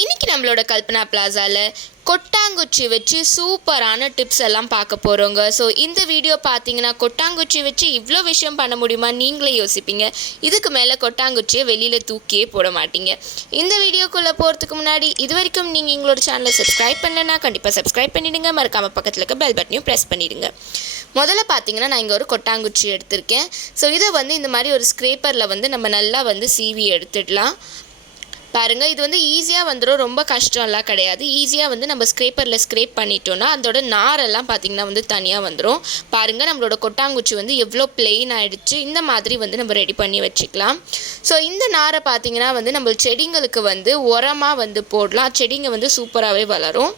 இன்றைக்கி நம்மளோட கல்பனா பிளாசாவில் கொட்டாங்குச்சி வச்சு சூப்பரான டிப்ஸ் எல்லாம் பார்க்க போகிறோங்க. ஸோ இந்த வீடியோ பார்த்தீங்கன்னா கொட்டாங்குச்சி வச்சு இவ்வளோ விஷயம் பண்ண முடியுமா நீங்களே யோசிப்பீங்க. இதுக்கு மேலே கொட்டாங்குச்சியை வெளியில் தூக்கியே போட மாட்டீங்க. இந்த வீடியோக்குள்ளே போகிறதுக்கு முன்னாடி இது வரைக்கும் நீங்கள் எங்களோட சேனலை சப்ஸ்கிரைப் பண்ணலைன்னா கண்டிப்பாக சப்ஸ்கிரைப் பண்ணிவிடுங்க. மறக்காமல் பக்கத்தில் இருக்க பெல் பட்டனையும் ப்ரெஸ் பண்ணிவிடுங்க. முதல்ல பார்த்தீங்கன்னா நான் இங்கே ஒரு கொட்டாங்குச்சி எடுத்திருக்கேன். ஸோ இதை இந்த மாதிரி ஒரு ஸ்க்ரேப்பரில் நம்ம நல்லா சீவி எடுத்துடலாம். பாருங்கள், இது ஈஸியாக வந்துடும், ரொம்ப கஷ்டம்லாம் கிடையாது. ஈஸியாக நம்ம ஸ்க்ரேப்பரில் ஸ்க்ரேப் பண்ணிட்டோன்னா அதோட நாரெல்லாம் பார்த்திங்கன்னா தனியாக வந்துடும். பாருங்கள், நம்மளோட கொட்டாங்குச்சி எவ்வளோ ப்ளெயின் ஆகிடுச்சு. இந்த மாதிரி நம்ம ரெடி பண்ணி வச்சுக்கலாம். ஸோ இந்த நாரை பார்த்திங்கன்னா நம்ம செடிங்களுக்கு உரமாக போடலாம். செடிங்க சூப்பராகவே வளரும்.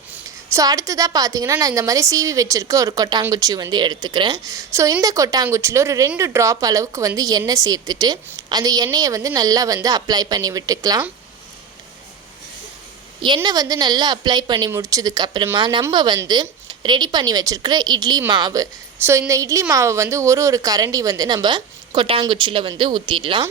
ஸோ அடுத்ததாக பார்த்தீங்கன்னா நான் இந்த மாதிரி சீவி வச்சுருக்க ஒரு கொட்டாங்குச்சி எடுத்துக்கிறேன். ஸோ இந்த கொட்டாங்குச்சியில் ஒரு 2 ட்ராப் அளவுக்கு எண்ணெய் சேர்த்துட்டு அந்த எண்ணெயை நல்லா அப்ளை பண்ணி விட்டுக்கலாம். எண்ணெய் நல்லா அப்ளை பண்ணி முடிச்சதுக்கப்புறமா நம்ம ரெடி பண்ணி வச்சுருக்கிற இட்லி மாவு. ஸோ இந்த இட்லி மாவை ஒரு கரண்டி நம்ம கொட்டாங்குச்சியில் ஊற்றிடலாம்.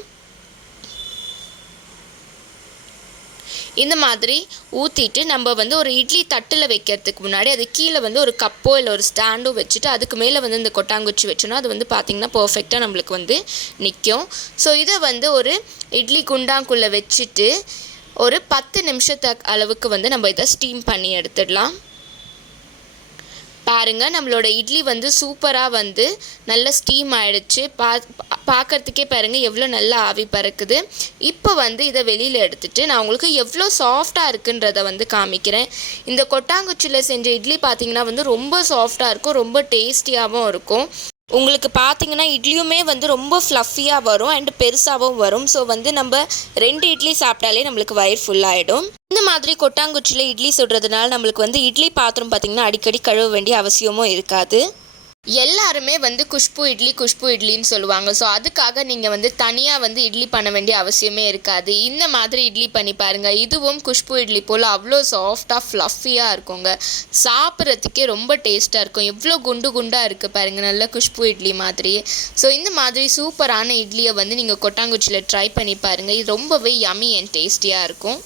இந்த மாதிரி ஊற்றிட்டு நம்ம ஒரு இட்லி தட்டில் வைக்கிறதுக்கு முன்னாடி அது கீழே ஒரு கப்போ இல்லை ஒரு ஸ்டாண்டோ வச்சுட்டு அதுக்கு மேலே இந்த கொட்டாங்குச்சி வச்சோன்னா அது பார்த்திங்கன்னா பர்ஃபெக்டாக நம்மளுக்கு நிற்கும். ஸோ இதை ஒரு இட்லி குண்டாங்குள்ளே வச்சுட்டு ஒரு 10 நிமிஷத்துக்கு அளவுக்கு நம்ம இதை ஸ்டீம் பண்ணி எடுத்துடலாம். பாருங்கள், நம்மளோட இட்லி சூப்பராக நல்ல ஸ்டீம் ஆகிடுச்சு. பார்க்குறதுக்கே பாருங்கள் எவ்வளோ நல்லா ஆவி பறக்குது. இப்போ இதை வெளியில் எடுத்துகிட்டு நான் உங்களுக்கு எவ்வளோ சாஃப்டாக இருக்குன்றதை காமிக்கிறேன். இந்த கொட்டாங்குச்சியில் செஞ்ச இட்லி பார்த்திங்கன்னா ரொம்ப சாஃப்டாக இருக்கும், ரொம்ப டேஸ்டியாகவும் இருக்கும். உங்களுக்கு பார்த்திங்கன்னா இட்லியுமே ரொம்ப ஃப்ளஃபியாக வரும் அண்ட் பெருசாகவும் வரும். ஸோ நம்ம 2 இட்லி சாப்பிட்டாலே நம்மளுக்கு வயிறு ஃபுல்லாகிடும். இந்த மாதிரி கொட்டாங்குச்சியில் இட்லி சுடுறதுனால நம்மளுக்கு இட்லி பாத்திரம் பார்த்திங்கன்னா அடிக்கடி கழுவ வேண்டிய அவசியமும் இருக்காது. எல்லாருமே குஷ்பு இட்லின்னு சொல்லுவாங்க. ஸோ அதுக்காக நீங்கள் தனியாக இட்லி பண்ண வேண்டிய அவசியமே இருக்காது. இந்த மாதிரி இட்லி பண்ணி பாருங்கள். இதுவும் குஷ்பு இட்லி போல் அவ்வளோ சாஃப்டாக ஃப்ளஃபியாக இருக்குங்க. சாப்பிட்றதுக்கே ரொம்ப டேஸ்ட்டாக இருக்கும். எவ்வளோ குண்டு குண்டாக இருக்குது பாருங்கள், நல்ல குஷ்பு இட்லி மாதிரி. ஸோ இந்த மாதிரி சூப்பரான இட்லியை நீங்கள் கொட்டாங்குச்சியில் ட்ரை பண்ணி பாருங்கள். இது ரொம்பவே யம்மி அண்ட் டேஸ்டியாக இருக்கும்.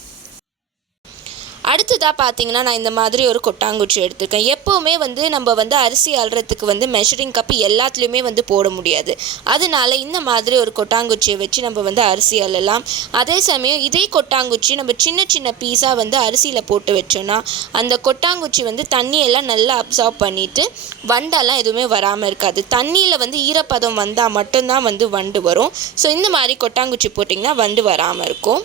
அடுத்ததாக பார்த்தீங்கன்னா நான் இந்த மாதிரி ஒரு கொட்டாங்குச்சி எடுத்திருக்கேன். எப்போவுமே நம்ம அரிசி அள்ளுறதுக்கு மெஷரிங் கப் எல்லாத்துலேயுமே போட முடியாது. அதனால இந்த மாதிரி ஒரு கொட்டாங்குச்சியை வச்சு நம்ம அரிசி அள்ளலாம். அதே சமயம் இதே கொட்டாங்குச்சி நம்ம சின்ன சின்ன பீஸாக அரிசியில் போட்டு வச்சோன்னா அந்த கொட்டாங்குச்சி தண்ணியெல்லாம் நல்லா அப்சார்ப் பண்ணிவிட்டு வண்டெல்லாம் எதுவுமே வராமல் இருக்காது. தண்ணியில் ஈரப்பதம் வந்தால் மட்டும்தான் வண்டு வரும். ஸோ இந்த மாதிரி கொட்டாங்குச்சி போட்டிங்கன்னா வண்டு வராமல் இருக்கும்.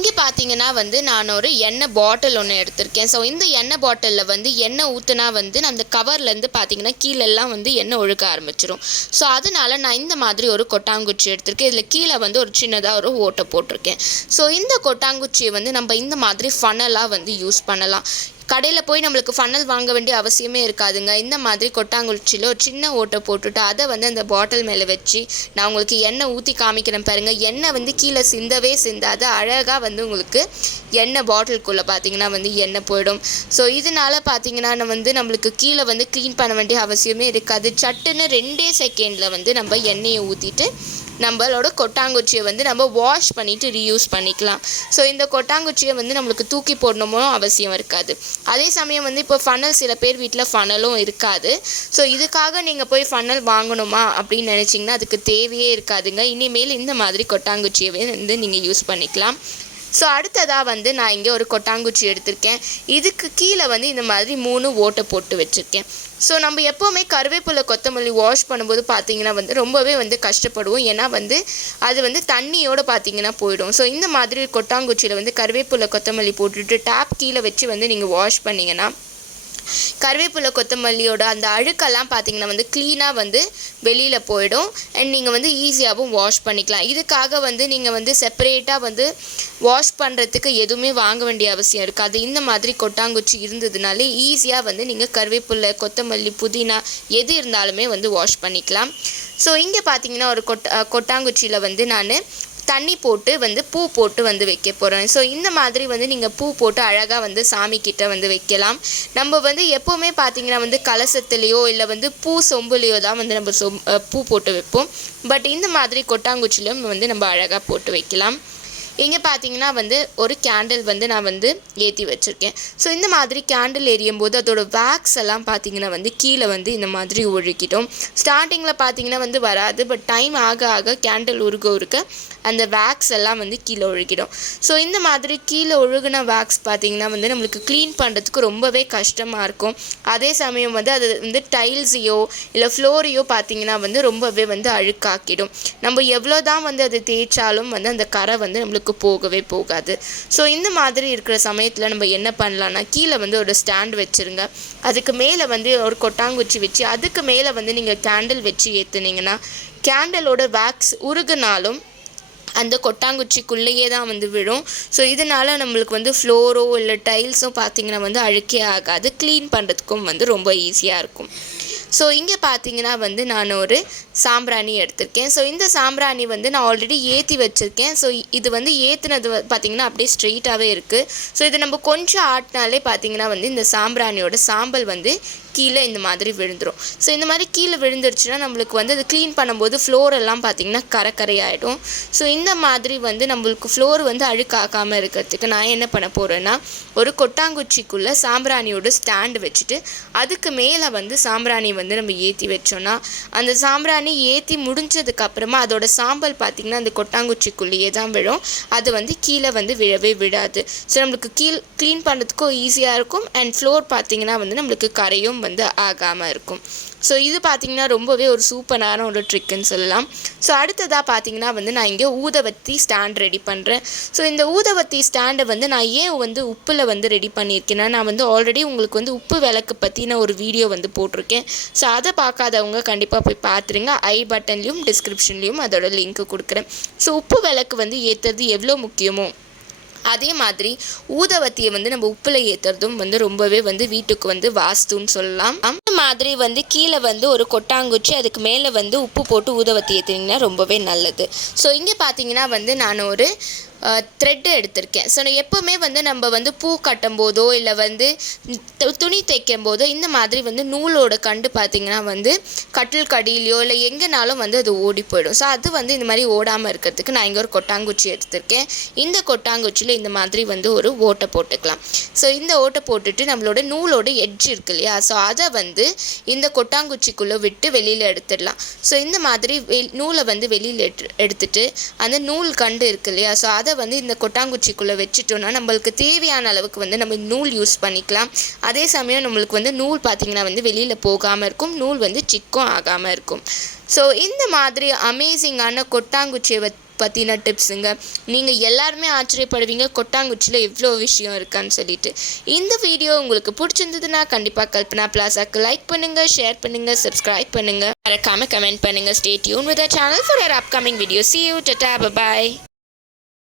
இங்கே பார்த்தீங்கன்னா நான் ஒரு எண்ணெய் பாட்டில் ஒன்று எடுத்திருக்கேன். ஸோ இந்த எண்ணெய் பாட்டிலில் எண்ணெய் ஊற்றினா அந்த கவர்லேருந்து பார்த்தீங்கன்னா கீழெல்லாம் எண்ணெய் ஒழுக ஆரம்பிச்சிடும். ஸோ அதனால் நான் இந்த மாதிரி ஒரு கொட்டாங்குச்சி எடுத்திருக்கேன். இதில் கீழே ஒரு சின்னதாக ஒரு ஓட்டை போட்டிருக்கேன். ஸோ இந்த கொட்டாங்குச்சியை நம்ம இந்த மாதிரி ஃபனலாக யூஸ் பண்ணலாம். கடையில் போய் நம்மளுக்கு ஃபனல் வாங்க வேண்டிய அவசியமே இருக்காதுங்க. இந்த மாதிரி கொட்டாங்குச்சியில் ஒரு சின்ன ஓட்டை போட்டுட்டு அதை அந்த பாட்டில் மேலே வச்சு நான் உங்களுக்கு எண்ணெய் ஊற்றி காமிக்கிறேன் பாருங்கள். எண்ணெய் கீழே சிந்தவே சிந்தாது, அழகாக உங்களுக்கு எண்ணெய் பாட்டிலுக்குள்ளே பார்த்தீங்கன்னா எண்ணெய் போயிடும். ஸோ இதனால் பார்த்தீங்கன்னா நம்மளுக்கு கீழே க்ளீன் பண்ண வேண்டிய அவசியமே இருக்காது. சட்டுன்னு 2 செகண்டில் நம்ம எண்ணெயை ஊற்றிட்டு நம்மளோட கொட்டாங்குச்சியை நம்ம வாஷ் பண்ணிவிட்டு ரீயூஸ் பண்ணிக்கலாம். ஸோ இந்த கொட்டாங்குச்சியை நம்மளுக்கு தூக்கி போடணுமோ அவசியம் இருக்காது. அதே சமயம் இப்போ ஃபனல் சில பேர் வீட்டில் ஃபனலும் இருக்காது. ஸோ இதுக்காக நீங்கள் போய் ஃபனல் வாங்கணுமா அப்படின்னு நினச்சிங்கன்னா அதுக்கு தேவையே இருக்காதுங்க. இனிமேல் இந்த மாதிரி கொட்டாங்குச்சியவே நீங்கள் யூஸ் பண்ணிக்கலாம். ஸோ அடுத்ததாக நான் இங்கே ஒரு கொட்டாங்குச்சி எடுத்திருக்கேன். இதுக்கு கீழே இந்த மாதிரி 3 ஓட்டை போட்டு வச்சுருக்கேன். ஸோ நம்ம எப்போவுமே கருவேப்பிலை கொத்தமல்லி வாஷ் பண்ணும்போது பார்த்திங்கன்னா ரொம்பவே கஷ்டப்படுவோம். ஏன்னா அது தண்ணியோடு பார்த்திங்கன்னா போயிடும். ஸோ இந்த மாதிரி கொட்டாங்குச்சியில் கருவேப்பிலை கொத்தமல்லி போட்டுட்டு டேப் கீழே வச்சு நீங்கள் வாஷ் பண்ணிங்கன்னா கருவேப்பிலை கொத்தமல்லியோட அந்த அழுக்கெல்லாம் பார்த்திங்கன்னா க்ளீனாக வெளியில் போயிடும். அண்ட் நீங்கள் ஈஸியாகவும் வாஷ் பண்ணிக்கலாம். இதுக்காக நீங்கள் செப்பரேட்டாக வாஷ் பண்ணுறதுக்கு எதுவுமே வாங்க வேண்டிய அவசியம் இருக்காது. இந்த மாதிரி கொட்டாங்குச்சி இருந்ததுனாலே ஈஸியாக நீங்கள் கருவேப்பிலை கொத்தமல்லி புதினா எது இருந்தாலுமே வாஷ் பண்ணிக்கலாம். ஸோ இங்கே பார்த்திங்கன்னா ஒரு கொட்டாங்குச்சியில் நான் தண்ணி போட்டு பூ போட்டு வைக்க போகிறோம். ஸோ இந்த மாதிரி நீங்கள் பூ போட்டு அழகாக சாமி கிட்ட வைக்கலாம். நம்ம எப்போவுமே பார்த்திங்கன்னா கலசத்துலேயோ இல்லை பூ சொம்புலேயோ தான் நம்ம பூ போட்டு வைப்போம். பட் இந்த மாதிரி கொட்டாங்குச்சிலையும் நம்ம அழகாக போட்டு வைக்கலாம். இங்கே பார்த்தீங்கன்னா வந்து ஒரு கேண்டில் வந்து நான் வந்து ஏற்றி வச்சுருக்கேன். ஸோ இந்த மாதிரி கேண்டில் எரியும் போது அதோட வேக்ஸ் எல்லாம் பார்த்தீங்கன்னா வந்து கீழே வந்து இந்த மாதிரி ஒழுகிடும். ஸ்டார்டிங்கில் பார்த்தீங்கன்னா வந்து வராது, பட் டைம் ஆக ஆக கேண்டில் உருக அந்த வேக்ஸ் எல்லாம் வந்து கீழே ஒழுகிடும். ஸோ இந்த மாதிரி கீழே ஒழுகின வேக்ஸ் பார்த்தீங்கன்னா வந்து நம்மளுக்கு க்ளீன் பண்ணுறதுக்கு ரொம்பவே கஷ்டமாக இருக்கும். அதே சமயம் வந்து அது வந்து டைல்ஸையோ இல்லை ஃப்ளோரையோ பார்த்தீங்கன்னா வந்து ரொம்பவே வந்து அழுக்காக்கிடும். நம்ம எவ்வளோ தான் வந்து அது தேய்ச்சாலும் வந்து அந்த கரை வந்து நம்மளுக்கு போகவே போகாது. ஸோ இந்த மாதிரி இருக்கிற சமயத்தில் நம்ம என்ன பண்ணலான்னா, கீழே வந்து ஒரு ஸ்டாண்ட் வச்சுருங்க. அதுக்கு மேலே வந்து ஒரு கொட்டாங்குச்சி வச்சு அதுக்கு மேலே வந்து நீங்கள் கேண்டில் வச்சு ஏற்றுனீங்கன்னா கேண்டிலோட வேக்ஸ் உருகுனாலும் அந்த கொட்டாங்குச்சிக்குள்ளேயே தான் வந்து விழும். ஸோ இதனால் நம்மளுக்கு வந்து ஃப்ளோரோ இல்லை டைல்ஸோ பார்த்திங்கன்னா வந்து அழுக்கே ஆகாது. க்ளீன் பண்ணுறதுக்கும் வந்து ரொம்ப ஈஸியாக இருக்கும். ஸோ இங்கே பார்த்தீங்கன்னா வந்து நான் ஒரு சாம்பிராணி எடுத்திருக்கேன். ஸோ இந்த சாம்பிராணி வந்து நான் ஆல்ரெடி ஏற்றி வச்சுருக்கேன். ஸோ இது வந்து ஏற்றுனது பார்த்திங்கன்னா அப்படியே ஸ்ட்ரெயிட்டாகவே இருக்குது. ஸோ இதை நம்ம கொஞ்சம் ஆட்டினாலே பார்த்திங்கன்னா வந்து இந்த சாம்பிராணியோட சாம்பல் வந்து கீழே இந்த மாதிரி விழுந்துடும். ஸோ இந்த மாதிரி கீழே விழுந்துருச்சுன்னா நம்மளுக்கு வந்து அது க்ளீன் பண்ணும்போது ஃப்ளோரெல்லாம் பார்த்திங்கன்னா கரையாகிடும். ஸோ இந்த மாதிரி வந்து நம்மளுக்கு ஃப்ளோர் வந்து அழுக்காக்காமல் இருக்கிறதுக்கு நான் என்ன பண்ண போகிறேன்னா, ஒரு கொட்டாங்குச்சிக்குள்ளே சாம்பிராணியோட ஸ்டாண்டு வச்சுட்டு அதுக்கு மேலே வந்து சாம்பிராணி வந்து நம்ம ஏற்றி வச்சோன்னா அந்த சாம்பிராணி ஏற்றி முடிஞ்சதுக்கப்புறமா அதோட சாம்பல் பார்த்திங்கன்னா அந்த கொட்டாங்குச்சிக்குள்ளேயே தான் விழும். அது வந்து கீழே வந்து விழவே விடாது. ஸோ நம்மளுக்கு க்ளீன் பண்ணுறதுக்கும் ஈஸியாக இருக்கும். அண்ட் ஃப்ளோர் பார்த்திங்கன்னா வந்து நம்மளுக்கு கரையும் வந்து ஆகாமல் இருக்கும். ஸோ இது பார்த்திங்கன்னா ரொம்பவே ஒரு சூப்பரான ஒரு ட்ரிக்குன்னு சொல்லலாம். ஸோ அடுத்ததாக பார்த்திங்கன்னா வந்து நான் இங்கே ஊதுவத்தி ஸ்டாண்ட் ரெடி பண்ணுறேன். ஸோ இந்த ஊதுவத்தி ஸ்டாண்டை வந்து நான் ஏன் வந்து உப்பில் வந்து ரெடி பண்ணியிருக்கேன்னா, நான் வந்து ஆல்ரெடி உங்களுக்கு வந்து உப்பு விளக்கு பற்றின ஒரு வீடியோ வந்து போட்டிருக்கேன். ஸோ அதை பார்க்காதவங்க கண்டிப்பாக போய் பார்த்துருங்க. ஐ பட்டன்லேயும் டிஸ்கிரிப்ஷன்லேயும் அதோட லிங்க்கு கொடுக்குறேன். ஸோ உப்பு விளக்கு வந்து ஏற்றுறது எவ்வளோ முக்கியமோ அதே மாதிரி ஊதுவத்தியை வந்து நம்ம உப்பில் ஏற்றுறதும் வந்து ரொம்பவே வந்து வீட்டுக்கு வந்து வாஸ்துன்னு சொல்லலாம். அந்த மாதிரி வந்து கீழே வந்து ஒரு கொட்டாங்குச்சி அதுக்கு மேலே வந்து உப்பு போட்டு ஊதுவத்தி ஏற்றுனீங்கன்னா ரொம்பவே நல்லது. ஸோ இங்கே பார்த்தீங்கன்னா வந்து நான் ஒரு த்ரெட்டு எடுத்திருக்கேன். ஸோ எப்போவுமே வந்து நம்ம வந்து பூ கட்டும் போதோ இல்லை வந்து துணி தைக்கும் போதோ இந்த மாதிரி வந்து நூலோட கண்டு பார்த்திங்கன்னா வந்து கட்டில் கடியிலையோ இல்லை எங்கேனாலும் வந்து அது ஓடி போயிடும். ஸோ அது வந்து இந்த மாதிரி ஓடாமல் இருக்கிறதுக்கு நான் இங்கே ஒரு கொட்டாங்குச்சி எடுத்திருக்கேன். இந்த கொட்டாங்குச்சியில் இந்த மாதிரி வந்து ஒரு ஓட்டை போட்டுக்கலாம். ஸோ இந்த ஓட்டை போட்டுட்டு நம்மளோட நூலோட எட்ஜ் இருக்கு இல்லையா, ஸோ அதை வந்து இந்த கொட்டாங்குச்சிக்குள்ளே விட்டு வெளியில் எடுத்துடலாம். ஸோ இந்த மாதிரி நூலை வந்து வெளியில் எடுத்துட்டு அந்த நூல் கண்டு இருக்கு இல்லையா, ஸோ அதை வந்து இந்த கொட்டாங்குச்சிக்குள்ளே வச்சுட்டோன்னா நம்மளுக்கு தேவையான அளவுக்கு வந்து நம்ம நூல் யூஸ் பண்ணிக்கலாம். அதே சமயம் நம்மளுக்கு வந்து நூல் பார்த்திங்கன்னா வந்து வெளியில் போகாமல் இருக்கும், நூல் வந்து சிக்கும் ஆகாமல் இருக்கும். ஸோ இந்த மாதிரி அமேசிங்கான கொட்டாங்குச்சியை பற்றின டிப்ஸுங்க. நீங்கள் எல்லாருமே ஆச்சரியப்படுவீங்க கொட்டாங்குச்சியில் எவ்வளோ விஷயம் இருக்கான்னு சொல்லிட்டு. இந்த வீடியோ உங்களுக்கு பிடிச்சிருந்ததுன்னா கண்டிப்பாக கல்பனா பிளாசாக்கு லைக் பண்ணுங்கள், ஷேர் பண்ணுங்கள், சப்ஸ்கிரைப் பண்ணுங்கள், மறக்காமல் கமெண்ட் பண்ணுங்கள். Stay tuned with the channel for our upcoming video. See you, tata, bye bye.